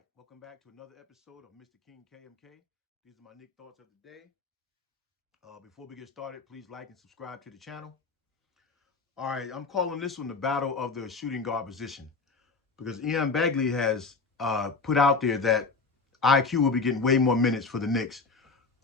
right, welcome back to another episode of Mr. King KMK. These are my Nick thoughts of the day. Before we get started, please like and subscribe to the channel. All right, I'm calling this one the battle of the shooting guard position because Ian Bagley has put out there that IQ will be getting way more minutes for the Knicks,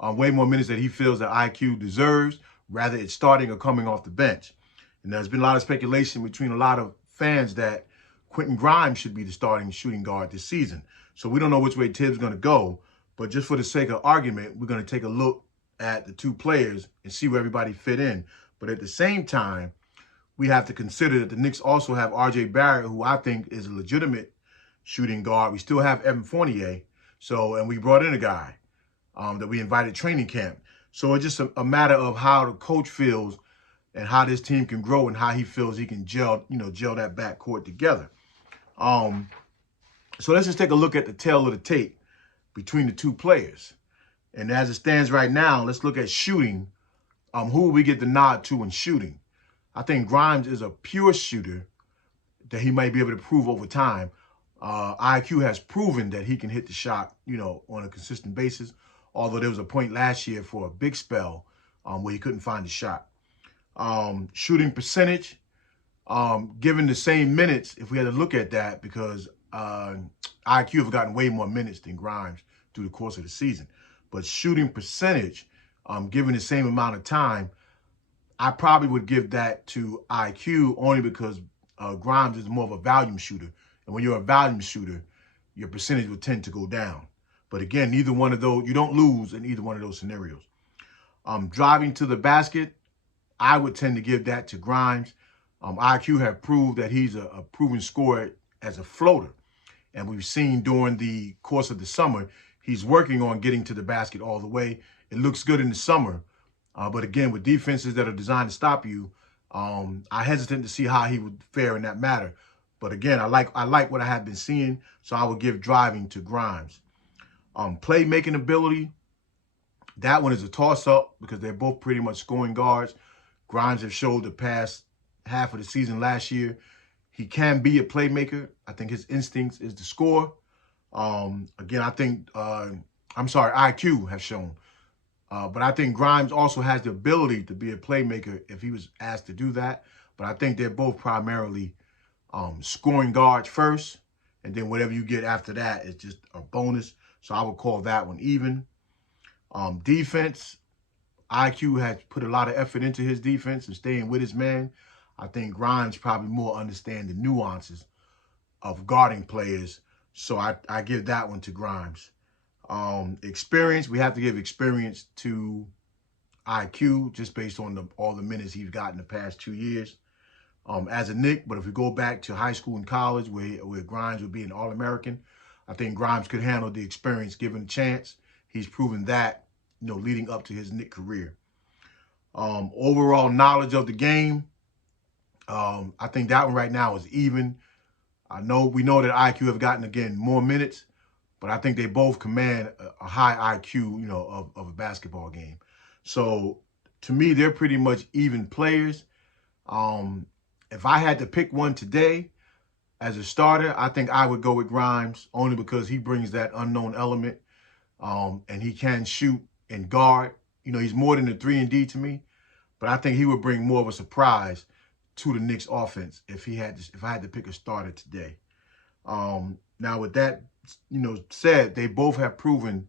way more minutes that he feels that IQ deserves, rather it's starting or coming off the bench. And there's been a lot of speculation between a lot of fans that Quentin Grimes should be the starting shooting guard this season. So we don't know which way Tibbs is going to go. But just for the sake of argument, we're going to take a look at the two players and see where everybody fit in. But at the same time, we have to consider that the Knicks also have R.J. Barrett, who I think is a legitimate shooting guard. We still have Evan Fournier. And we brought in a guy that we invited training camp. So it's just a matter of how the coach feels and how this team can grow and how he feels he can gel that backcourt together. So let's just take a look at the tail of the tape between the two players. And as it stands right now, let's look at shooting. Who will we get the nod to in shooting? I think Grimes is a pure shooter that he might be able to prove over time. IQ has proven that he can hit the shot, on a consistent basis. Although there was a point last year for a big spell where he couldn't find a shot. Shooting percentage, given the same minutes, if we had to look at that, because IQ have gotten way more minutes than Grimes through the course of the season. But shooting percentage, given the same amount of time, I probably would give that to IQ only because Grimes is more of a volume shooter. And when you're a volume shooter, your percentage will tend to go down. But again, neither one of those, you don't lose in either one of those scenarios. Driving to the basket, I would tend to give that to Grimes. IQ have proved that he's a proven scorer as a floater. And we've seen during the course of the summer, he's working on getting to the basket all the way. It looks good in the summer. But again, with defenses that are designed to stop you, I hesitate to see how he would fare in that matter. But again, I like what I have been seeing, so I would give driving to Grimes. Playmaking ability, that one is a toss-up because they're both pretty much scoring guards. Grimes have showed the past half of the season last year he can be a playmaker. I think his instincts is to score. Again, I think, IQ have shown. But I think Grimes also has the ability to be a playmaker if he was asked to do that. But I think they're both primarily scoring guards first. And then whatever you get after that is just a bonus. So I would call that one even. Defense, IQ has put a lot of effort into his defense and staying with his man. I think Grimes probably more understand the nuances of guarding players. So I give that one to Grimes. Experience, we have to give experience to IQ just based on all the minutes he's got in the past 2 years as a Knick. But if we go back to high school and college where Grimes would be an All-American, I think Grimes could handle the experience given a chance. He's proven that, leading up to his Knick career. Overall knowledge of the game, I think that one right now is even. We know that IQ have gotten, again, more minutes, but I think they both command a high IQ, of a basketball game. So to me, they're pretty much even players. If I had to pick one today as a starter, I think I would go with Grimes only because he brings that unknown element, and he can shoot and guard. He's more than a 3-and-D to me, but I think he would bring more of a surprise to the Knicks offense if I had to pick a starter today. Now with that, said, they both have proven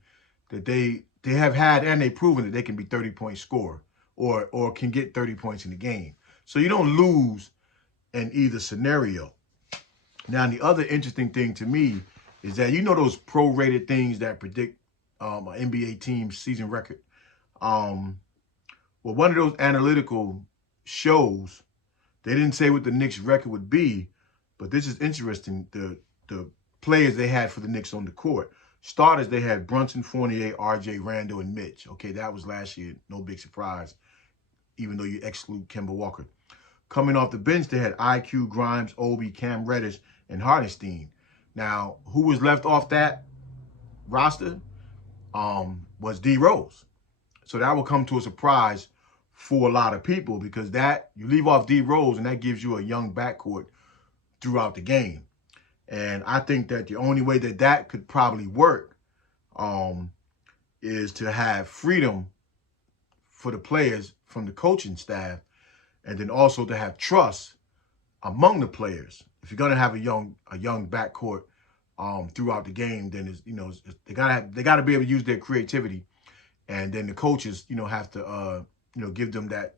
that they have had and they've proven that they can be 30-point scorer or can get 30 points in the game. So you don't lose in either scenario. Now the other interesting thing to me is that those prorated things that predict an NBA team's season record. Well, one of those analytical shows, they didn't say what the Knicks record would be, but this is interesting. The players they had for the Knicks on the court. Starters, they had Brunson, Fournier, RJ, Randall, and Mitch. Okay, that was last year. No big surprise, even though you exclude Kemba Walker. Coming off the bench, they had IQ, Grimes, Obi, Cam Reddish, and Hartenstein. Now, who was left off that roster was D Rose. So that will come to a surprise for a lot of people because you leave off D Rose and that gives you a young backcourt throughout the game. And I think that the only way that that could probably work is to have freedom for the players from the coaching staff, and then also to have trust among the players. If you're gonna have a young backcourt throughout the game, then they gotta be able to use their creativity, and then the coaches have to give them that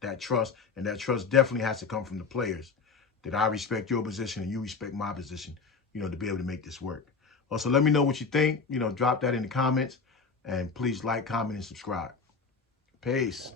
that trust, and that trust definitely has to come from the players. That I respect your position and you respect my position, to be able to make this work. Also, let me know what you think. Drop that in the comments, and please like, comment, and subscribe. Peace.